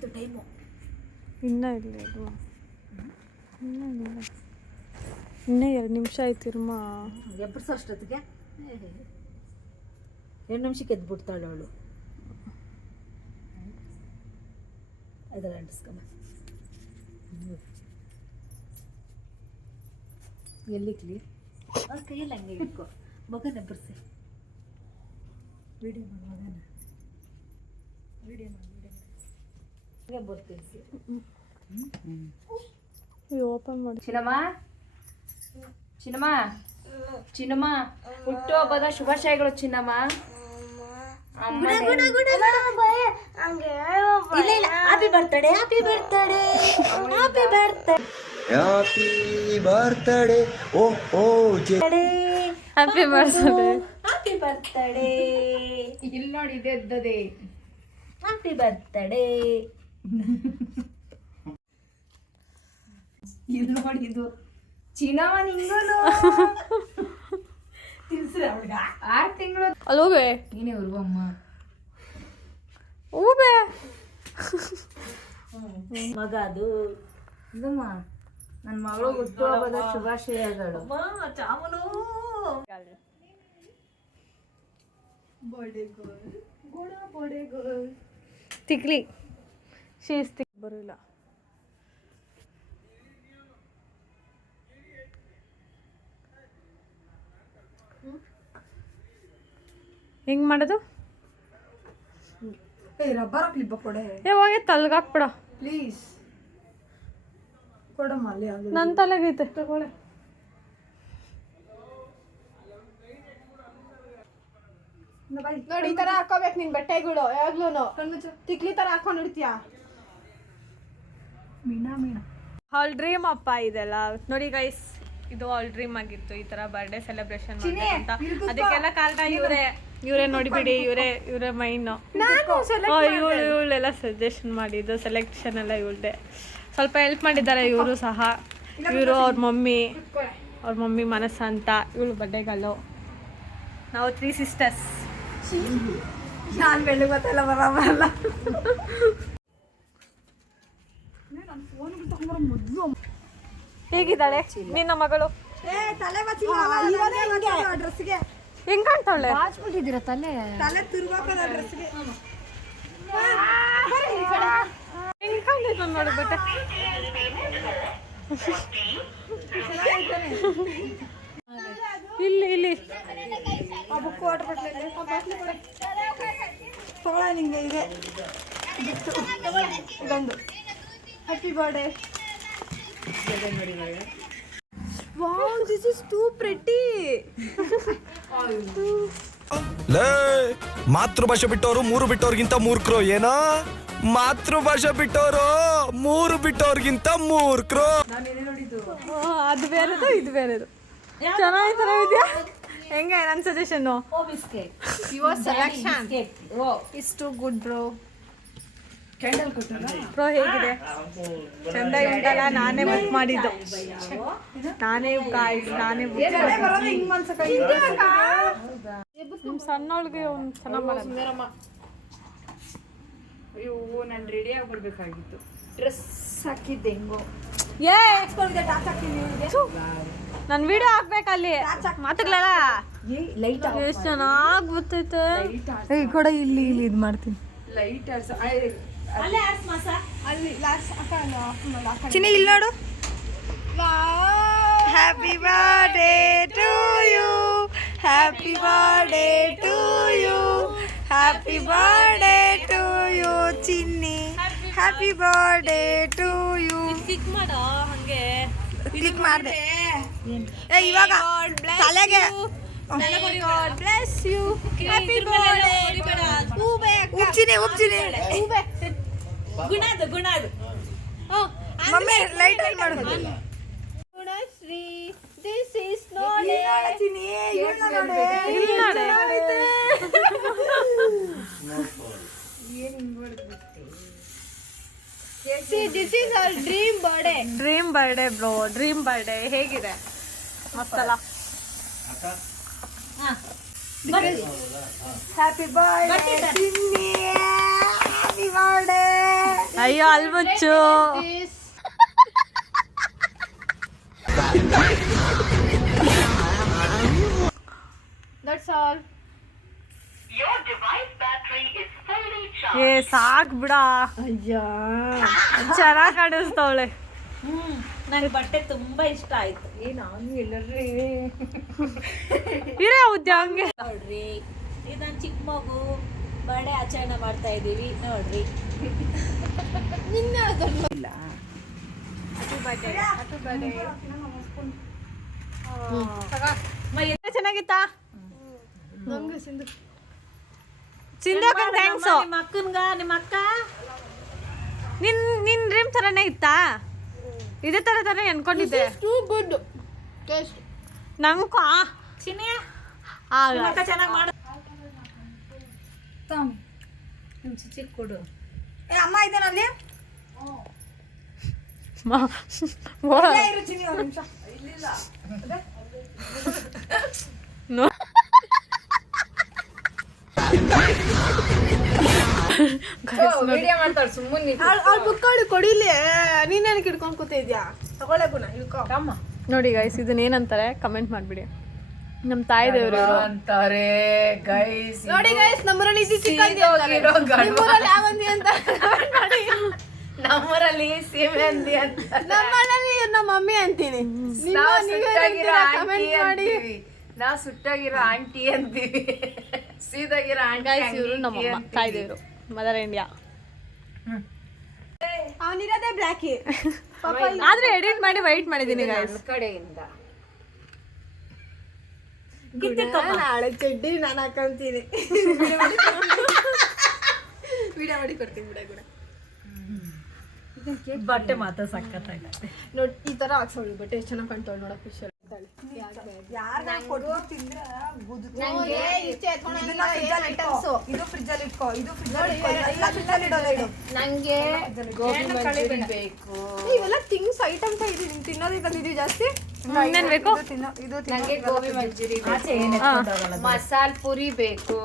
ಆಗೋಯ್ತು ಟೈಮು. ಇನ್ನೂ ಇಲ್ಲ ಇದು ಇನ್ನೂ 2 ನಿಮಿಷ ಆಯ್ತಿರಮ್ಮ. ಎಬ್ಬರಿಸೋ ಅಷ್ಟೊತ್ತಿಗೆ 2 ನಿಮಿಷಕ್ಕೆ ಎದ್ಬಿಡ್ತಾಳೆ ಅವಳು. ಅದರ ಅಂಟಿಸ್ಕೊಂಬ ಎಲ್ಲಿಕ್ಲಿ ಅವ್ರ ಕೈಯಲ್ಲಿ ಹಂಗೆ ಇಟ್ಕೊ. ಮಗನ ಎಬ್ಬರಿಸಿ ವಿಡಿಯೋ ಮಾಡಿ ಮಗನ ವಿಡಿಯೋ ಮಾಡಿ ಬರ್ತೀನಿ. ಓಪನ್ ಮಾಡಿ. ಚಿನ್ನಮ್ಮ ಹುಟ್ಟು ಹಬ್ಬದ ಶುಭಾಶಯಗಳು ಚಿನ್ನಮ್ಮ. ಹ್ಯಾಪಿ ಬರ್ತ್ಡೇ ಇಲ್ಲಿ ನೋಡಿ ಇದೆ ಎದ್ದದೆ. ಹ್ಯಾಪಿ ಬರ್ತ್ಡೇ ಇಲ್ಲಿ ನೋಡಿ ಇದು ಚಿನ್ನಮ್ಮ ನಿಂಗನು ತಿನ್ಸ್ರಿ ಅವಳಿಗ 6 ತಿಂಗಳು. ಅಲ್ಲಿ ಹೋಗೆ ನೀನೇ ಉರ್ವಮ್ಮ ಹೋಗೆ ಮಗ ಅದು ಇದಮ್ಮ ನನ್ನ ಮಗಳು ಹುಟ್ಟು ಹಬ್ಬದ ಶುಭಾಶಯಗಳು. ಚಾಮನು ತಿಕ್ಲಿ ಶೀಸ್ ಬರಲ್ಲ. ಹೆಂಗ್ ಮಾಡೋದು? ರಬ್ಬರ್ ಕ್ಲಿಪ್ ಕೊಡೆ. ಯಾವಾಗ ತಲೆಗಾಕ್ಬಿಡ ಪ್ಲೀಸ್ ಕೊಡಮ್ಮ. ಅಲ್ಲಿ ನನ್ನ ತಲೆಗೈತೆ ತಗೊಳ್ಳೆ. ನೋಡಿ ಈ ತರ ಹಾಕೋಬೇಕು ನಿನ್ ಬಟ್ಟೆಗಳು ಯಾವಾಗ್ಲೂ ತಿಕ್ಲಿ ತರ ಹಾಕೊಂಡ್ ಇಡ್ತೀಯ. ಅವಳ ಡ್ರೀಮ್ ಅಪ್ಪ ಇದೆಲ್ಲ ನೋಡಿ ಗೈಸ್. ಇದು ಅವಳ ಡ್ರೀಮ್ ಆಗಿತ್ತು ಈ ತರ ಬರ್ಡೇ ಸೆಲೆಬ್ರೇಷನ್ ಅಂತ. ಅದಕ್ಕೆಲ್ಲ ಕಾರಣ ಇವರೇ ನೋಡಿಬಿಡಿ. ಇವರೇ ಮೈನು. ಇವಳೆಲ್ಲ ಸಜೆಷನ್ ಮಾಡಿದ್ದು ಸೆಲೆಕ್ಷನ್ ಎಲ್ಲ ಇವಳ್ದೆ. ಸ್ವಲ್ಪ ಹೆಲ್ಪ್ ಮಾಡಿದ್ದಾರೆ ಇವರು ಸಹ. ಇವರು ಅವ್ರ ಮಮ್ಮಿ ಮನಸ್ಸ ಅಂತ. ಇವಳು ಬಡ್ಡೆಗಳು. ನಾವು 3 ಸಿಸ್ಟರ್ಸ್. ನಾನು ಬೆಳ್ಳಿ ಗೊತ್ತಲ್ಲ ಬರಲ್ಲ. ಹೇಗಿದ್ದಾಳೆ ನಿನ್ನ ಮಗಳು? ಹೆಂಗ್ ಕಾಣ್ತಾಳೆ? ಬಾಚ್ಬಿಟ್ಟಿದ್ದೀರ ತಲೆ ಹೆಂಗ್ ಕಾಣ್ತೈತೆ ನೋಡ್ಬಿಟ್ಟೆ. ಇಲ್ಲಿ ನಿಂಗೆ ಇದೆ ಇದೊಂದು happy birthday. Wow this is two pretty. ಮಾತೃಭಾಷೆ ಬಿಟ್ಟವರು 3 ಬಿಟ್ಟವ್ರಿಗಿಂತ ಮೂರ್ಖರು. ಏನೋ ಮಾತೃಭಾಷೆ ಬಿಟ್ಟವರು 3 ಬಿಟ್ಟವ್ರಿಗಿಂತ ಮೂರ್ಖರು. ಅದು ಬೇರೆದು ಇದು ಬೇರೆದು. ಚೆನ್ನಾಗಿತರ ಇದೆಯಾ? ಹೆಂಗೆ ನನ್ನ suggestion? Your selection is too good bro. Bro ಹೇಗಿದೆ? ಚಂದ ಉಂಟಲ್ಲ. ನಾನೇ ಬುಕ್ ಮಾಡಿದ್ದು. ನಾನೇ ನಿಮ್ಮ ಸಣ್ಣವಳಿಗೆ ಒಂದು ಚೆನ್ನಾಗಿ ಮಾಡೋದು. ಅಯ್ಯೋ ನಾನು ರೆಡಿ ಆಗಿ ಬರ್ಬೇಕಾಗಿತ್ತು. ಡ್ರೆಸ್ ಹಾಕಿದ್ದೆ ಹೆಂಗೋ. ನನ್ನ ವಿಡಿಯೋ ಹಾಕ್ಬೇಕಲ್ಲಿ ಮಾತಾಡ್ಲಲ್ಲ. ಎಷ್ಟು ಚೆನ್ನಾಗಿ ಗೊತ್ತೈತೆ. ಕೂಡ ಇಲ್ಲಿ ಇದು ಮಾಡ್ತೀನಿ. ಲೈಟ್ ಚಿನ್ನಿ ಇಲ್ಲಿ ನೋಡು. Happy birthday to you, happy birthday to you, happy birthday to you Chinni, happy birthday to you. Click ಮಾಡೋ ಹಂಗೆ. ಕ್ಲಿಕ್ ಮಾಡಿದೆ ಇವಾಗ ತಲೆಗೆ. God bless you. Happy birthday. ಉಪ್ಚಿನಿ ಗುಣದು ಮಮ್ಮಿ ಲೈಟ್ ಆನ್ ಮಾಡು. ಗುಣಶ್ರೀ ದಿಸ್ ಇಸ್ ನೋಡೆ ಚಿನಿ ನೋಡೆ See, this is our dream birthday. Dream birthday bro. Dream birthday ಹೇಗಿದೆ? ಮಸ್ತಲ್ಲ. Happy birthday ಚಿನ್ನಿ. ಅಯ್ಯೋ ಅಲ್ಮುಚ್ಚು. That's all. ಏ ಸಾಕ್ ಬಿಡ, ಚೆನ್ನಾಗ್ ಕಾಣಿಸ್ತವಳೆ. ನಂಗೆ ಬಟ್ಟೆ ತುಂಬಾ ಇಷ್ಟ ಆಯ್ತು. ಇರೇ ಉದ್ಯ ಹಂಗೆ ನೋಡ್ರಿ, ಇದು ನನ್ನ ಚಿಕ್ಕ ಮಗು ಬರ್ಡೇ ಆಚರಣೆ ಮಾಡ್ತಾ ಇದೀವಿ ನೋಡ್ರಿ. ಚೆನ್ನಾಗಿತ್ತಾ? ನಂಗೆ ಸಿಂಧು ಸಿಂಧು ಥ್ಯಾಂಕ್ಸು. ನಿಮ್ಮ ಅಕ್ಕನ್ಗ, ನಿಮ್ಮ ಅಕ್ಕ ನಿನ್ ಡ್ರೀಮ್ ಥರನೇ ಇತ್ತಾ? ಇದೇ ಥರ ಅನ್ಕೊಂಡಿದ್ದೆ. Too good taste. ನಂಗೂ ಚಿನ್ನಿ ಆಗ ನಿಮ್ಮ ಅಕ್ಕ ಚೆನ್ನಾಗಿ ಮಾಡು. ನಿಮ್ಮ ಚಿಚ್ಚಿ ಕೊಡು. ಅಮ್ಮ ಇದೇನಲ್ಲಿ ಬುಕ್ಕಾಳು ಕೊಡಿಲಿ. ನೀನೇನಕ್ಕೆ ಇಟ್ಕೊಂಡ್ ಕೂತಿದ್ಯಾ? ತಗೊಳ್ಳೆ ಗುಣ ಇಳ್ಕೊ. ನೋಡಿ ಗೈಸ್, ಇದನ್ನ ಏನಂತಾರೆ ಕಮೆಂಟ್ ಮಾಡ್ಬಿಡಿ. ನಮ್ಮ ತಾಯಿ ದೇವರು ಅಂತಾರೆ ಗೈಸ್. ನೋಡಿ ಗೈಸ್, ನಮ್ಮೂರಲ್ಲಿ ಇದು ಚಿಕ್ಕಂದಿ ಅಂತಾರೆ. ನಿಮ್ಮೂರಲ್ಲಿ ಯಾವಂದಿ ಅಂತ ನೋಡಿ. ನಮ್ಮೂರಲ್ಲಿ ಸೀಮೆ ಹಂದಿ ಅಂತ, ನಮ್ಮಲ್ಲಿ ನಮ್ಮ ಮಮ್ಮಿ ಅಂತೀನಿ. ನಾವು ಕಮೆಂಟ್ ಮಾಡಿ. ನಾವು ಸುಟ್ಟಾಗಿರೋ ಆಂಟಿ ಅಂತೀವಿ, ಸೀದಾಗಿರೋ ಗೈಸ್ ಇವರು ಆಂಟಿ. ನಮ್ಮಮ್ಮ ತಾಯಿ ದೇವರು, ಮದರ್ ಇಂಡಿಯಾ. ಅವನಿರೋದೇ ಬ್ಲ್ಯಾಕಿ. ಆದ್ರೆ ಎಡಿಟ್ ಮಾಡಿ ವೈಟ್ ಮಾಡಿದೀನಿ ಗೈಸ್. ಕಡೆಯಿಂದ ನಾಳೆ ಚಡ್ಡಿ ನಾನು ಹಾಕೊಂತೀನಿ. ವಿಡಿಯೋ ಮಾಡಿ ಕೊಡ್ತೀನಿ ಬಿಡ ಗುಣ. ಬಟ್ಟೆ ಮಾತ್ರ ಸಖತ್ತಾಗತ್ತೆ ನೋಡಿ, ಈ ತರ ಹಾಕ್ಸೋಳು ಬಟ್ಟೆ ಎಷ್ಟು ಚೆನ್ನಾಗಿ ಕಾಣ್ತಾಳೆ ನೋಡಕ್. ಖುಷಿ ನಂಗೆ ಗೋಬಿ ಮಂಚೂರಿ ಬೇಕು. ಇವೆಲ್ಲ ಥಿಂಗ್ಸ್ ಐಟಮ್ಸ್ ಇದೆ. ನಿನ್ ತಿನ್ನೋದೇ ತಂದಿದೀವಿ ಜಾಸ್ತಿ. ಇನ್ನೇನ್ ಬೇಕು? ನಂಗೆ ಗೋಬಿ ಮಂಚೂರಿ ಬೇಕು, ಮಸಾಲ್ ಪುರಿ ಬೇಕು.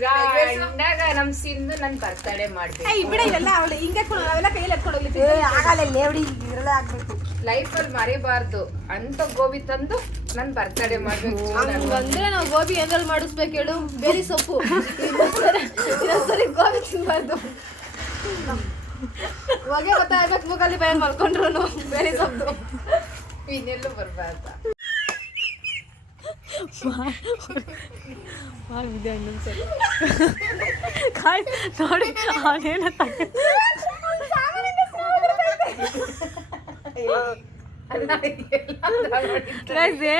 ಗ್ರ್ಯಾಂಡಾಗ ನಮ್ ಸಿಂಧು ನನ್ ಬರ್ತಡೇ ಮಾಡ್ಬೇಕು. ಬಿಡ ಇವೆಲ್ಲ ಅವಳು ಹಿಂಗೆ ಅವೆಲ್ಲ ಕೈಯಲ್ಲಿ ಎತ್ಕೊಂಡು ಲೈಫಲ್ಲಿ ಮರಿಬಾರ್ದು ಅಂತ ಗೋಬಿ ತಂದು ನನ್ ಬರ್ತಡೇ ಮಾಡ್ಬೇಕು. ಅಂದ್ರೆ ನಾವು ಗೋಬಿ ಏನ್ರಲ್ಲಿ ಮಾಡಿಸ್ಬೇಕು ಹೇಳು? ಬೇರೆ ಸೊಪ್ಪು. ಇನ್ನೊಂದ್ಸರಿ ಗೋಬಿ ತಿನ್ಬಾರ್ದು. ಹೊಗೆ ಗೊತ್ತಾಗ್ಬೇಕು ಮುಖಲ್ಲಿ ಬೇರೆ ಮಾಡ್ಕೊಂಡ್ರು ಬೇರೆ ಸೊಪ್ಪು ಇನ್ನೆಲ್ಲೂ ಬರ್ಬಾರ್ದ. ಮಾಡಿದೆ ಇನ್ನೊಂದ್ಸರಿ ನೋಡಿ ಅವನೇನ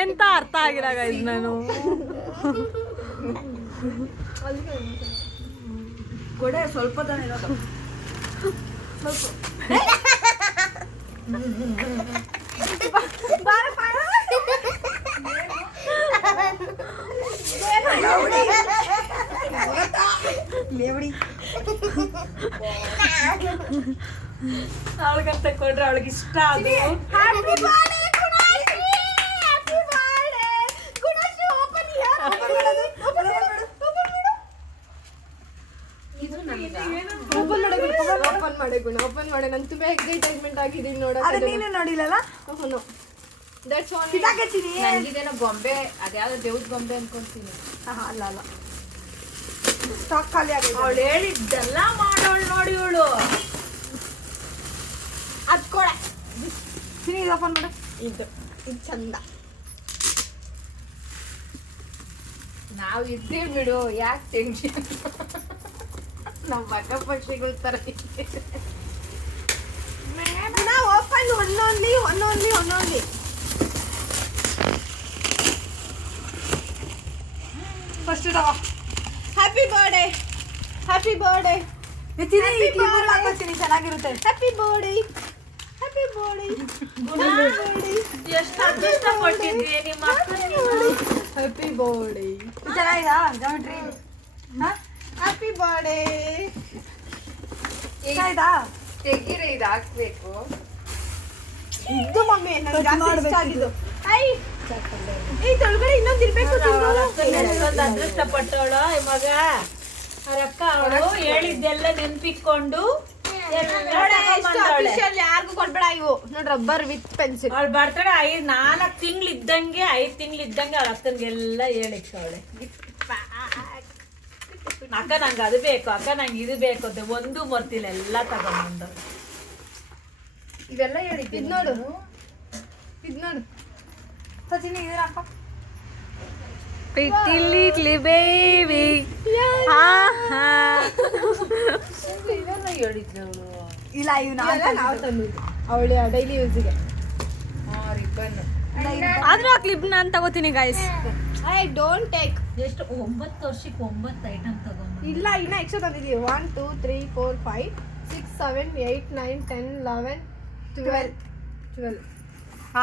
ಎಂತ ಅರ್ಥ ಆಗಿಲ್ಲ ಗೈಸ್. ನಾನು ಕೊಡೆ ಸ್ವಲ್ಪ ದನ ಇರೋದು. ಅವಳಿಗಂತ ಕೊಡ್ರೆ ಅವಳಿಗೆ ಇಷ್ಟ. ಅದು ಓಪನ್ ಮಾಡಿ ಗುಣ, ಓಪನ್ ಮಾಡಿ. ನಂಗೆ ತುಂಬಾ ಎಕ್ಸೈಟ್ಮೆಂಟ್ ಆಗಿದ್ದೀನಿ ನೋಡಕ್ಕೆ. ನೀನು ನೋಡಿಲ್ಲಲ್ಲ? ನಂಗಿದೇನೋ ಗೊಂಬೆ, ಅದ್ಯಾವ್ದು ದೇವ್ದ ಗೊಂಬೆ ಅನ್ಕೊಂತೀನಿ. ಅಲ್ಲ ಅಲ್ಲ, ಸ್ಟಾಕ್ ಖಾಲಿ ಆಗಿದೆ. ಅವಳು ಹೇಳಿದ್ದೆಲ್ಲ ಮಾಡೋಳು ನೋಡಿ ಇವಳು. ಅದ್ ಕೊಡೆ ಇದು ಓಪನ್ ಮಾಡ. ಇದು ಚಂದ. ನಾವ್ ಇದ್ದೀವಿ ಬಿಡು, ಯಾಕೆ ಟೆನ್ಷನ್? ನಮ್ಮ ಮಗ ಪಕ್ಷಿಗಳ ತರ ಓಪನ್ ಒಂದೊಂದ್ಲಿ. First happy birthday. Happy birthday. ಚೆನ್ನಾಗಿರುತ್ತೆ. Happy birthday. Happy birthday. ಎಷ್ಟು ಅದೃಷ್ಟ ಕೊಟ್ಟಿದ್ವಿ ನಿಮ್ಮ ಅಕ್ಕನಿಗೆ. Happy birthday. ಚೆನ್ನಾಗಿದಾ ಜಾಮೆಟ್ರಿ? Happy birthday. ಚೆನ್ನಾಗಿದಾ? ತೆಗೀರಿ, ಇದು ಹಾಕ್ಬೇಕು. ಇದು ಮಮ್ಮಿ ನನಗೆ ಜಾಸ್ತಿ ಇಷ್ಟ ಆಗಿದ್ದು. ಈ ತೊಳಗಡೆ ಇನ್ನೊಂದು ಇರ್ಬೇಕು. ಅದೃಷ್ಟ ಪಟ್ಟವಳು ಈ ಮಗ. ಅಕ್ಕ ಅವಳು ಹೇಳಿದ್ದೆಲ್ಲ ನೆನ್ಪಿಕೊಂಡು ಯಾರಿಗೂ ಕೊಡ್ಬೇಡ ಇವು ನೋಡಿ ರಬ್ಬರ್ ವಿತ್ ಪೆನ್ಸಿಲ್. ಅವಳು ಬರ್ತಾಳೆ 4 ತಿಂಗಳು ಇದ್ದಂಗೆ 5 ತಿಂಗಳು ಇದ್ದಂಗೆ ಅವಳ ಅಕ್ಕನಿಗೆಲ್ಲ ಹೇಳಿಕ್ತವಳೆ ಅಕ್ಕ ನಂಗೆ ಅದು ಬೇಕು, ಅಕ್ಕ ನಂಗೆ ಇದು ಬೇಕು ಅಂತ ಒಂದು ಮರ್ತಿಲ್ಲ, ಎಲ್ಲ ತಗೊಂಡು ಇವೆಲ್ಲ ಹೇಳಿದ್ದು. ಇದು ನೋಡು ಸಚಿನಿ ಇದನ್ನ Pretty little baby. ಇವೆಲ್ಲ ಹೇಳಿದ್ಲು ಇಲ್ಲ ಇವ್ನ ನಾವು ತಂದಿದ್ದು ಅವಳ ಡೈಲಿ ಯೂಸಿಗೆ. ರಿಬ್ಬನ್ ಆದ್ರೂ ಆ ಕ್ಲಿಪ್ ನಾನು ತಗೋತೀನಿ ಗೈಸ್. I don't take. ಎಷ್ಟು 9 ವರ್ಷಕ್ಕೆ 9 ಐಟಮ್ ತಗೊಂಡು ಇಲ್ಲ ಇನ್ನ ಎಕ್ಸ್ಟ್ರಾ ತಂದಿದ್ದೀವಿ. 1 2 3 4 5 6 7 8 9 10 11 12.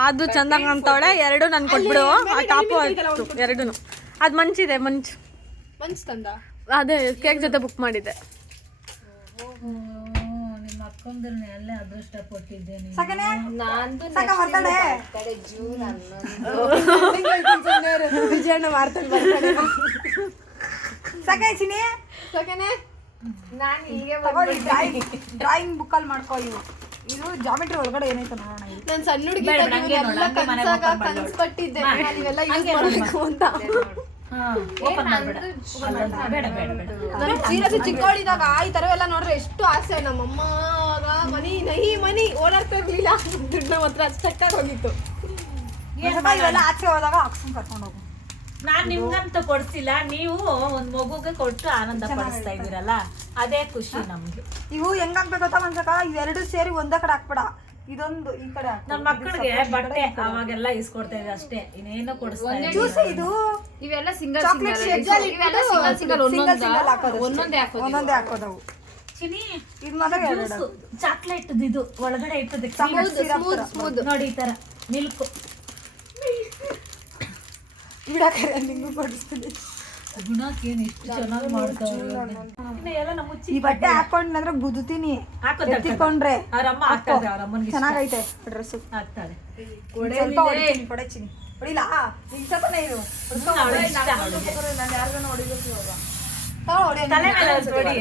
ಅದು ಚಂದ ಕಾಣ್ತಾವಳೆ. 2 ನನ್ ಕೊಟ್ಬಿಡು. ಆ ಟಾಪು ಎರಡೂನು. ಅದು ಮಂಚಿದೆ ಮಂಚು ತಂದ. ಅದೇ ಕೇಕ್ ಜೊತೆ ಬುಕ್ ಮಾಡಿದ್ದೆ. ನಿಮ್ಮ ಅಕ್ಕಂದ್ರೆ ಅಲ್ಲೇ ಅದೃಷ್ಟ ಕೊಟ್ಟಿದ್ದೇನೆ. ಸಕನೆ ನಂದು ಸಕ ಬರ್ತಾಳೆ ಜೂನ್ 11 ವಿಜಯಣ್ಣ ಮಾಡ್ತಾನೆ ಬರ್ತಾನೆ. ಸಕ ಚಿನಿ ಸಕನೆ ನಾನು ಹೀಗೆ ಡ್ರಾಯಿಂಗ್ ಬುಕ್ ಅಲ್ಲಿ ಮಾಡ್ಕೋ. ಇದು ಜಾಮೆಟ್ರಿ ಒಳಗಡೆ ಏನೈತೆ ನೋಡೋಣ. ನಾನು ಸಣ್ಣ ಹುಡುಗಿ ಕನ್ಸ್ಪಟ್ಟಿದ್ದೆ ನಾನು ಇವೆಲ್ಲ ಯೂಸ್ ಮಾಡಬೇಕು ಅಂತ. ನಾನು ಸೀರಿಯಸ್ ಚಿಕ್ಕವಳಿದಾಗ ಈ ತರ ಎಲ್ಲ ನೋಡ್ರೆ ಎಷ್ಟು ಆಸೆ. ನಮ್ಮಮ್ಮ ಮನಿ ಓಡಾಡ್ತಾ ಇರ್ಲಿಲ್ಲ. ದುಡ್ಡು ನಮ್ಮ ಹತ್ರ ಸ್ಟಕ್ಕಾಗಿ ಹೋಗಿತ್ತು. ಇವೆಲ್ಲ ಆಚೆ ಹೋದಾಗ ಹಾಕ್ಸ್ಕೊಂಡ್ ಕರ್ಕೊಂಡು ಹೋಗು. ನಾನ್ ನಿಮ್ಗಂತ ಕೊಡ್ತಿಲ್ಲ, ನೀವು ಒಂದ್ ಮಗುಗೆ ಕೊಟ್ಟು ಆನಂದ ಪಡಿಸ್ತಾ ಇದೀರಲ್ಲ, ಅದೇ ಖುಷಿ ನಮ್ಗೆ. ಇವು ಹೆಂಗಾಗ್ಬೇಕು ಗೊತ್ತಾ ಮನ್ಸಕ, ಇವೆರಡು ಸೇರಿ ಒಂದೇ ಕಡೆ ಹಾಕ್ಬೇಡ, ಇದೊಂದು ಈ ಕಡೆ ಹಾಕು. ನನ್ ಮಕ್ಕಳಿಗೆ ಬಟ್ಟೆ ಅವಾಗೆಲ್ಲ ಇಸ್ಕೊಡ್ತಾ ಇದೆ ಅಷ್ಟೇ, ಇನ್ನೇನೋ ಕೊಡಿಸ್ತಾ ಇಲ್ಲ. ಜ್ಯೂಸ್ ಇದು ಇವೆಲ್ಲ ಸಿಂಗಲ್ ಚಾಕ್ಲೇಟ್ ಒಂದೊಂದೇ ಹಾಕೋದವು. ಚಿನಿ ಇದು ಮಾತ್ರ ಎರಡು ಚಾಕ್ಲೇಟ್ ಇದು ಒಳಗಡೆ ಇರ್ತದೆ ನೋಡಿ, ಈ ತರ ಮಿಲ್ಕ್ ಬಿಡಾಕರೆ ನಿಂಗೂ ಕೊಡಿಸ್ತೀನಿ. ಗುಣಕ್ಕೆ ಏನ್ ಎಷ್ಟು ಚೆನ್ನಾಗಿ ಮಾಡ್ತಾವ್ರೆ. ಎಲ್ಲ ನಮ್ಮ ಈ ಬಟ್ಟೆ ಹಾಕೊಂಡ್ರೆ ಗುದ್ದುತ್ತೀನಿ, ಎತ್ತಿಕೊಂಡ್ರೆ ಅವ್ರಮ್ಮ ಹಾಕ್ತಾರೆ, ಅವ್ರಮ್ಮನಿಗೆ ಚೆನ್ನಾಗೈತೆ ಡ್ರೆಸ್. ಹಾಕ್ತಾರೆ. ಸ್ವಲ್ಪ ಹೊಡಿತೀನಿ, ಕೊಡೆ ಚಿನಿ ಹೊಡಿಲ್ಲ. ಈಗ ಸ್ವಲ್ಪನೇ ಇದು ನಾನು ಯಾರಿಗಾನ ಹೊಡಿಬೇಕು ಇವಾಗ. ತಲೆ ಮೇಲೆ ಹೊಡಿ.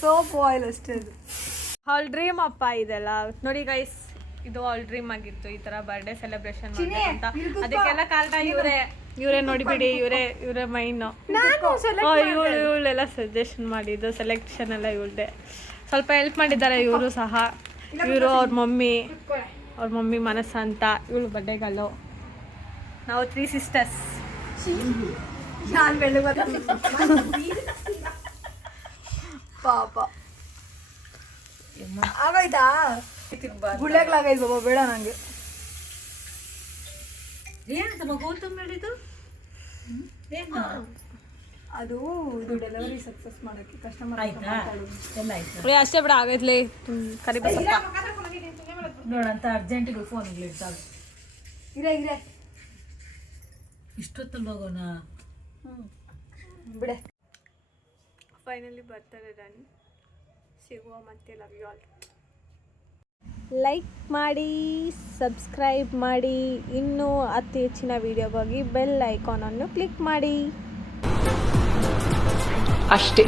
ಸೋಪ್ ಆಯಿಲ್ ಅಷ್ಟೇ ಇದು. ಅವಳ ಡ್ರೀಮ್ ಅಪ್ಪ ಇದೆಲ್ಲ ನೋಡಿ ಗೈಸ್. ಇದು ಅವಳ ಡ್ರೀಮ್ ಆಗಿತ್ತು, ಈ ತರ ಬರ್ಡೇ ಸೆಲೆಬ್ರೇಷನ್ ಅಂತ. ಅದಕ್ಕೆಲ್ಲ ಕಾರಣ ಇವರೇ ನೋಡಿಬಿಡಿ. ಇವರೇ ಮೈನ್. ಇವಳೆಲ್ಲ ಸಜೆಷನ್ ಮಾಡಿದ್ದು, ಸೆಲೆಕ್ಷನ್ ಎಲ್ಲ ಇವಳ್ದೆ. ಸ್ವಲ್ಪ ಹೆಲ್ಪ್ ಮಾಡಿದ್ದಾರೆ ಇವರು ಸಹ. ಇವರು ಅವ್ರ ಮಮ್ಮಿ ಮನಸ್ಸ ಅಂತ. ಇವಳು ಬರ್ಡೇಗಳು. ನಾವು 3 ಸಿಸ್ಟರ್ಸ್. ನಾನು ಬೆಳಗ್ಗೆ ಪಾಪ ಆಗೋಯ್ತಾ? ಗುಳ್ಳೆಗ್ಲಾಗೈತ್ ಬಾಬಾ, ಬೇಡ ನಂಗೆ. ಏನಂತ ಗೌತಮ್ ಹೇಳಿದ್ದು? ಅದು ಇದು ಡೆಲಿವರಿ ಸಕ್ಸಸ್ ಮಾಡೋಕ್ಕೆ ಕಸ್ಟಮರ್ ಆಯ್ತಾ? ಎಲ್ಲ ಆಯ್ತಾ? ಅಷ್ಟೇ ಬಿಡ, ಆಗೈತ್ಲಿ ಕರಿಬೇಕು. ನೋಡಂತ ಅರ್ಜೆಂಟಿಗೆ ಫೋನ್ ಇಡ್ತಾಳೆ. ಇರೇ ಇಷ್ಟೊತ್ತಲ್ಲಿ ಹೋಗೋಣ. ಬಿಡೆ. ಫೈನಲಿ ಬರ್ತಾರೆ ಡನ್. ಸಿಗುವ ಮತ್ತೆ. Love you all. ಲೈಕ್ ಮಾಡಿ, ಸಬ್ಸ್ಕ್ರೈಬ್ ಮಾಡಿ. ಇನ್ನೂ ಅತಿ ಹೆಚ್ಚಿನ ವಿಡಿಯೋಗಾಗಿ ಬೆಲ್ ಐಕಾನನ್ನು ಕ್ಲಿಕ್ ಮಾಡಿ. ಅಷ್ಟೇ.